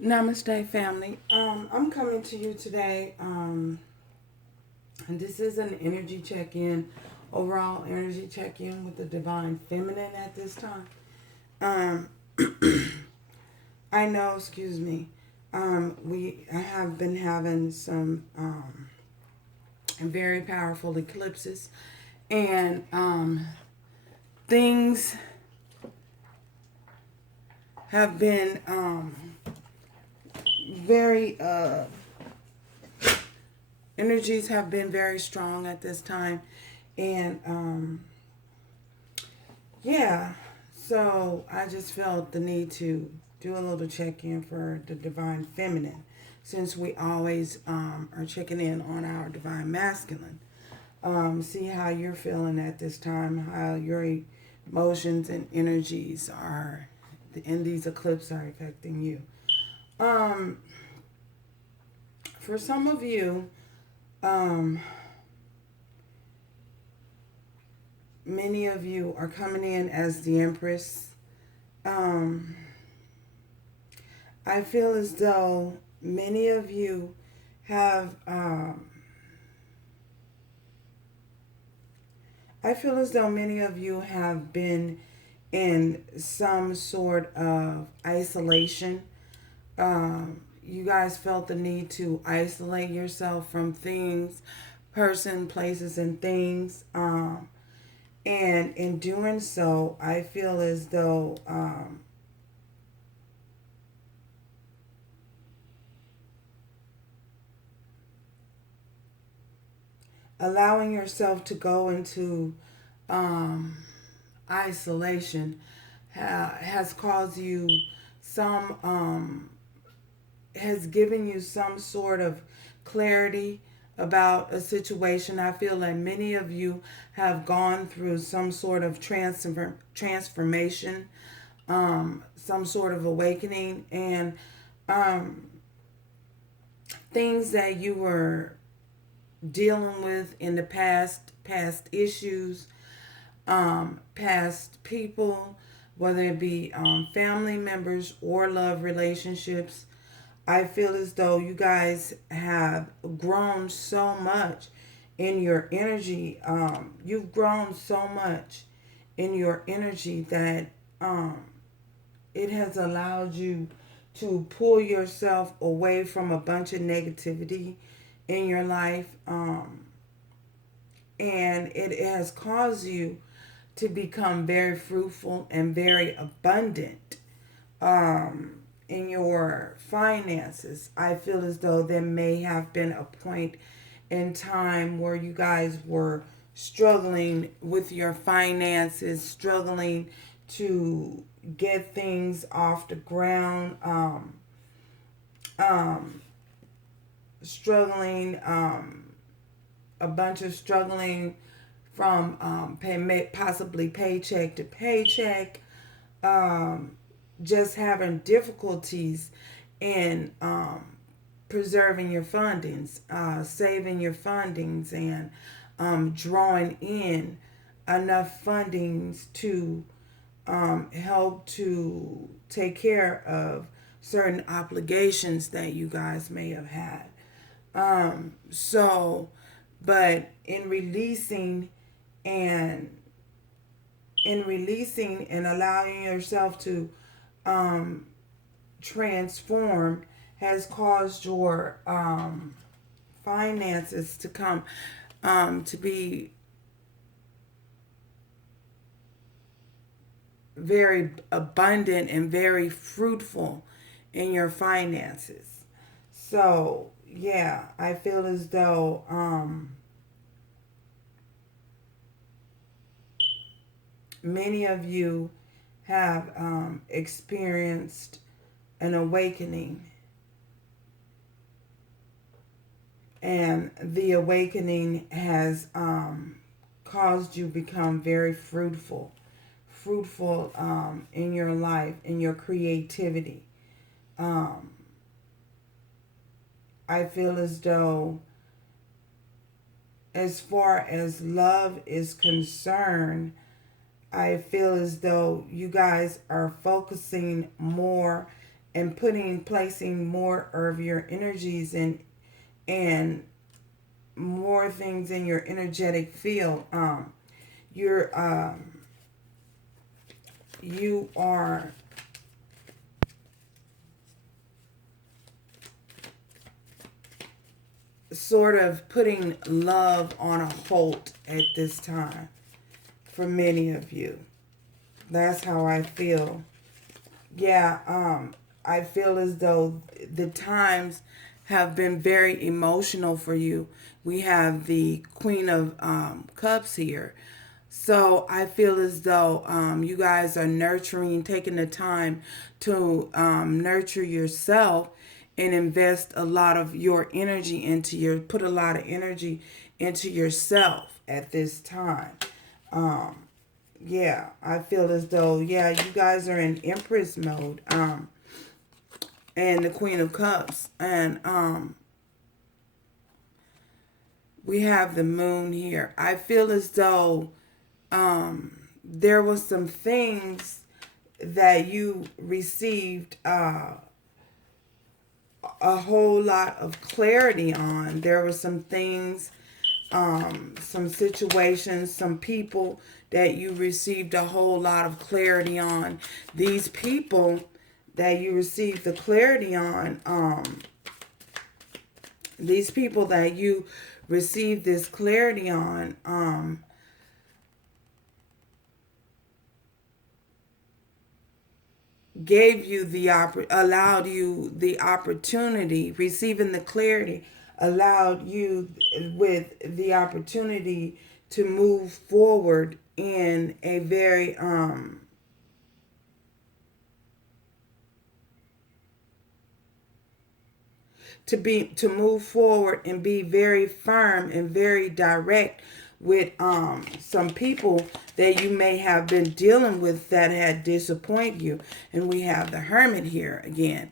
Namaste, family. I'm coming to you today, and this is an energy check-in, overall energy check-in with the divine feminine at this time. Um, I know, excuse me. I have been having some very powerful eclipses, and things have been very energies have been very strong at this time, and yeah, so I just felt the need to do a little check in for the divine feminine, since we always are checking in on our divine masculine. See how you're feeling at this time, how your emotions and energies are in these eclipses are affecting you. Um, for some of you, um, many of you are coming in as the Empress. Um, I feel as though many of you have, I feel as though many of you have been in some sort of isolation. You guys felt the need to isolate yourself from things, person, places, and things. And in doing so, I feel as though allowing yourself to go into um, isolation has caused you some, has given you some sort of clarity about a situation. I feel like many of you have gone through some sort of transformation, some sort of awakening, and um, things that you were dealing with in the past issues, past people, whether it be family members or love relationships. I feel as though you guys have grown so much in your energy. You've grown so much in your energy that um, it has allowed you to pull yourself away from a bunch of negativity in your life. And it has caused you to become very fruitful and very abundant in your finances. I feel as though there may have been a point in time where you guys were struggling with your finances, struggling to get things off the ground, um, struggling, a bunch of struggling from possibly paycheck to paycheck, um, just having difficulties in preserving your fundings, saving your fundings, and drawing in enough fundings to help to take care of certain obligations that you guys may have had. So, but and and allowing yourself to um, transform has caused your finances to come to be very abundant and very fruitful in your finances. So yeah, I feel as though many of you have experienced an awakening, and the awakening has caused you become very fruitful in your life, in your creativity. Um, I feel as though, as far as love is concerned, I feel as though you guys are focusing more and placing more of your energies in and more things in your energetic field. You're you are sort of putting love on a halt at this time for many of you. That's how I feel. Yeah, I feel as though the times have been very emotional for you. We have the Queen of Cups here. So I feel as though you guys are nurturing, taking the time to nurture yourself and invest a lot of your energy put a lot of energy into yourself at this time. Um, yeah, I feel as though, yeah, you guys are in Empress mode. And the Queen of Cups. And we have the Moon here. I feel as though there was some things that you received a whole lot of clarity on. There were some things, some situations, some people that you received a whole lot of clarity on. These people that you received the clarity on, these people that you received this clarity on, gave you allowed you the opportunity, receiving the clarity allowed you with the opportunity to move forward in a very to move forward and be very firm and very direct with some people that you may have been dealing with that had disappointed you. And we have the Hermit here again.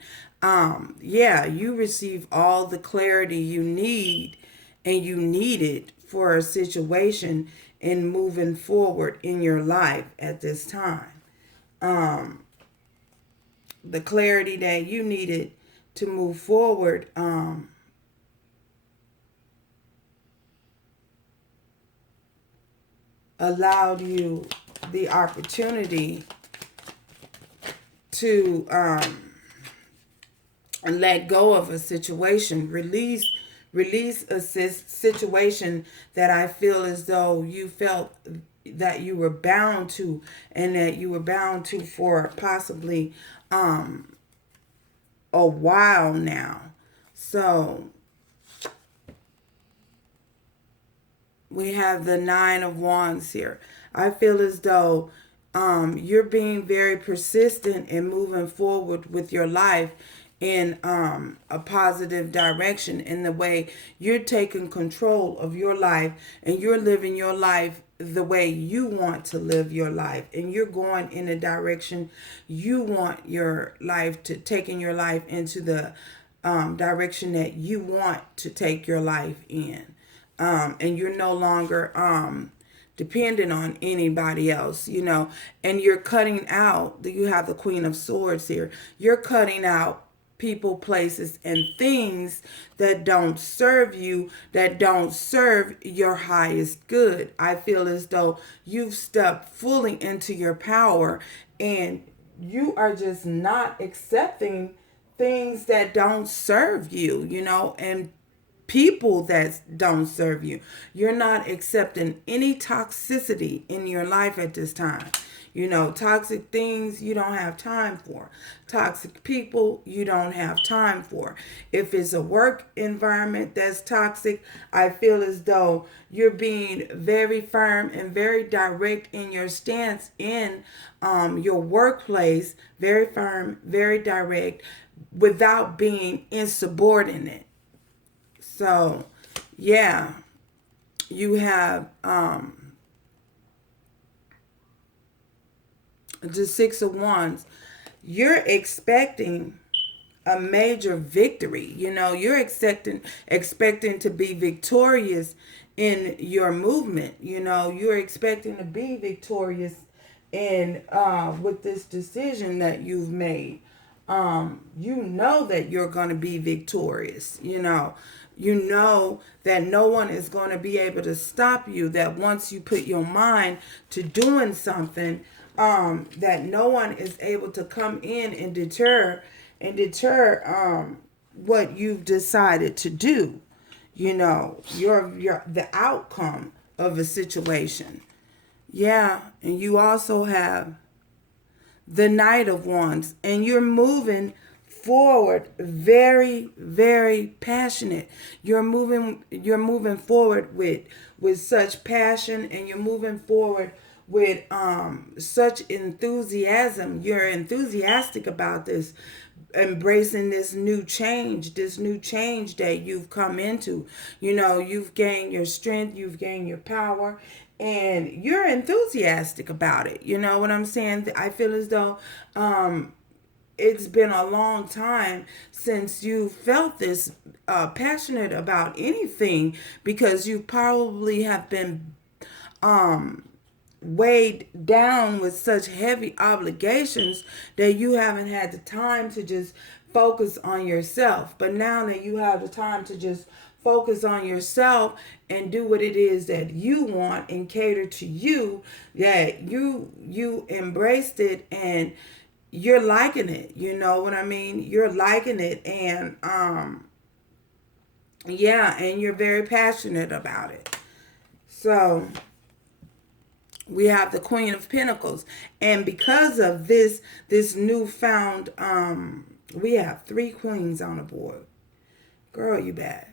Yeah, you receive all the clarity you need and you need it for a situation in moving forward in your life at this time. The clarity that you needed to move forward allowed you the opportunity to let go of a situation, release a situation that I feel as though you felt that you were bound to, and that you were bound to for possibly a while now. So we have the Nine of Wands here. I feel as though you're being very persistent in moving forward with your life in a positive direction, in the way you're taking control of your life and you're living your life the way you want to live your life, and you're going in a direction you want your life to, taking your life into the direction that you want to take your life in. And you're no longer dependent on anybody else, and you're cutting out, you have the Queen of Swords here, you're cutting out people, places, and things that don't serve you, that don't serve your highest good. I feel as though you've stepped fully into your power and you are just not accepting things that don't serve you, and people that don't serve you. You're not accepting any toxicity in your life at this time. Toxic things you don't have time for. Toxic people you don't have time for. If it's a work environment that's toxic, I feel as though you're being very firm and very direct in your stance in your workplace. Very firm, very direct, without being insubordinate. So, yeah, you have the Six of Wands. You're expecting a major victory. You're expecting to be victorious in your movement. You're expecting to be victorious in with this decision that you've made. you know that you're going to be victorious. You know that no one is going to be able to stop you, that once you put your mind to doing something, that no one is able to come in and deter what you've decided to do. Your the outcome of a situation. Yeah, and you also have the Knight of Wands, and you're moving forward very, very passionate. You're moving forward with such passion, and you're moving forward with such enthusiasm. You're enthusiastic about this, embracing this new change that you've come into. You've gained your strength, you've gained your power, and you're enthusiastic about it. You know what I'm saying? I feel as though it's been a long time since you felt this passionate about anything, because you probably have been weighed down with such heavy obligations that you haven't had the time to just focus on yourself. But now that you have the time to just focus on yourself and do what it is that you want and cater to you, that you embraced it, and you're liking it. You know what I mean? You're liking it, and yeah, and you're very passionate about it. So we have the Queen of Pentacles, and because of this newfound we have three queens on the board. Girl, you bad.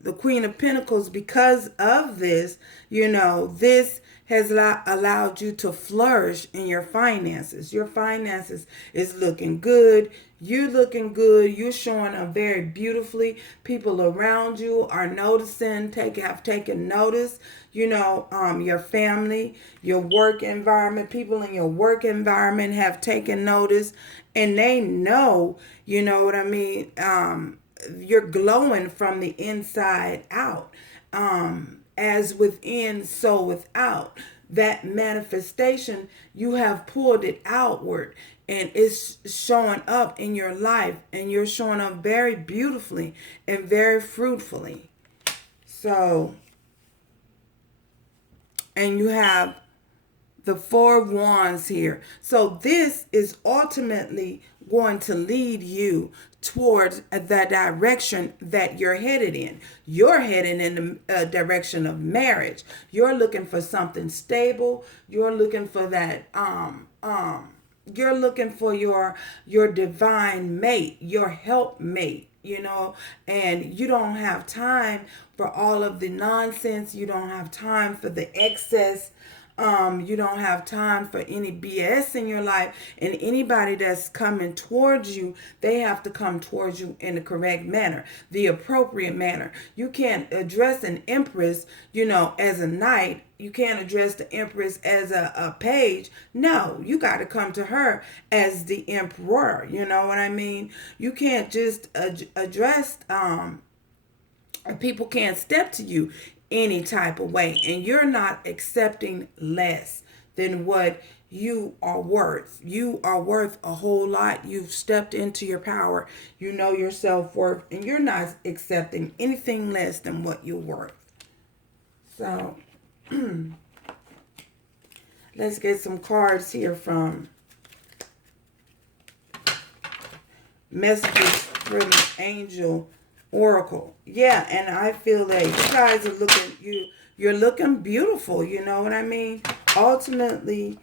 The Queen of Pentacles, because of this, this has allowed you to flourish in your finances. Your finances is looking good. You're looking good. You're showing up very beautifully. People around you are noticing, have taken notice. Your family, your work environment, people in your work environment have taken notice, and they know, you know what I mean? You're glowing from the inside out. As within, so without. That manifestation, you have pulled it outward, and it's showing up in your life, and you're showing up very beautifully and very fruitfully. So, and you have the Four of Wands here. So this is ultimately going to lead you towards the direction that you're headed in. You're heading in the direction of marriage. You're looking for something stable. You're looking for that you're looking for your divine mate, your helpmate, and you don't have time for all of the nonsense. You don't have time for the excess. You don't have time for any BS in your life. And anybody that's coming towards you, they have to come towards you in the correct manner, the appropriate manner. You can't address an empress, as a knight. You can't address the empress as a page. No, you got to come to her as the emperor. You know what I mean? You can't just address people can't step to you any type of way, and you're not accepting less than what you are worth. You are worth a whole lot. You've stepped into your power. You know your self-worth, and you're not accepting anything less than what you're worth. So let's get some cards here from messages from Angel Oracle. Yeah, and I feel that you guys are you're looking beautiful, you know what I mean? Ultimately,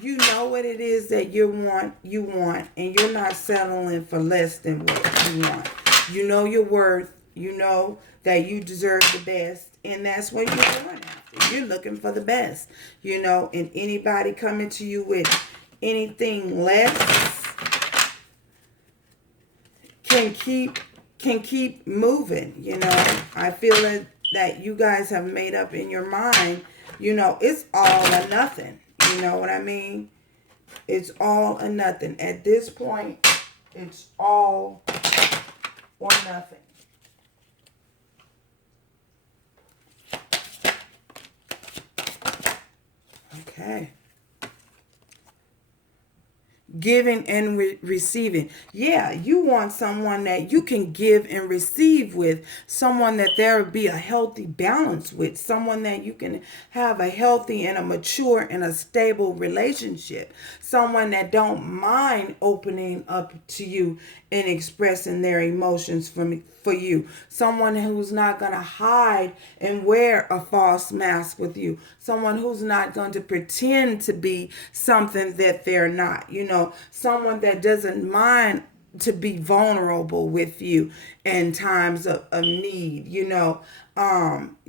you know what it is that you want, and you're not settling for less than what you want. You know your worth, you know that you deserve the best, and that's what you're going after. You're looking for the best, and anybody coming to you with anything less can keep moving. I feel that you guys have made up in your mind, it's all or nothing. You know what I mean? It's all or nothing. At this point, it's all or nothing. Okay. Giving and receiving. Yeah, you want someone that you can give and receive with, someone that there will be a healthy balance with, someone that you can have a healthy and a mature and a stable relationship, someone that don't mind opening up to you and expressing their emotions for you, someone who's not going to hide and wear a false mask with you, someone who's not going to pretend to be something that they're not, someone that doesn't mind to be vulnerable with you in times of need,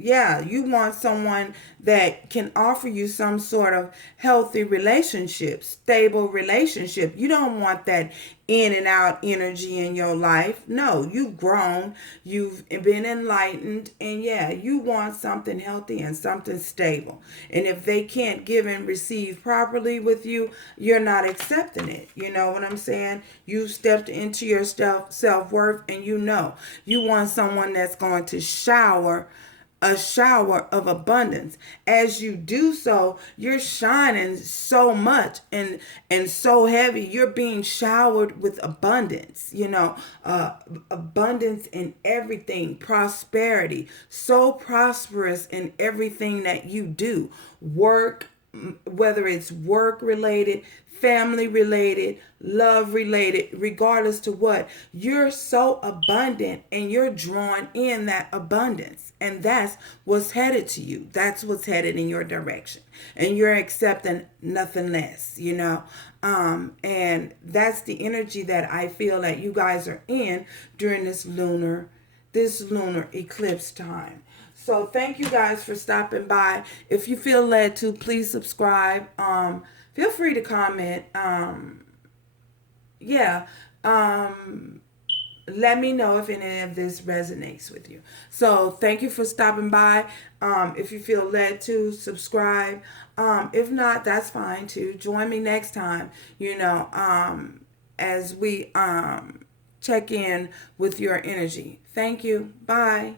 yeah, you want someone that can offer you some sort of healthy relationship, stable relationship. You don't want that in and out energy in your life. No, you've grown, you've been enlightened, and yeah, you want something healthy and something stable. And if they can't give and receive properly with you, you're not accepting it. You know what I'm saying? You stepped into your self-worth, and you want someone that's going to shower a shower of abundance. As you do so, you're shining so much and so heavy. You're being showered with abundance, abundance in everything, prosperity, so prosperous in everything that you do. Work, whether it's work related, family related, love related, regardless to what, you're so abundant and you're drawing in that abundance. And that's what's headed to you. That's what's headed in your direction. And you're accepting nothing less. And that's the energy that I feel that you guys are in during this lunar eclipse time. So thank you guys for stopping by. If you feel led to, please subscribe. Feel free to comment. Yeah. Let me know if any of this resonates with you. So thank you for stopping by. If you feel led to, subscribe. If not, that's fine too. Join me next time, as we check in with your energy. Thank you. Bye.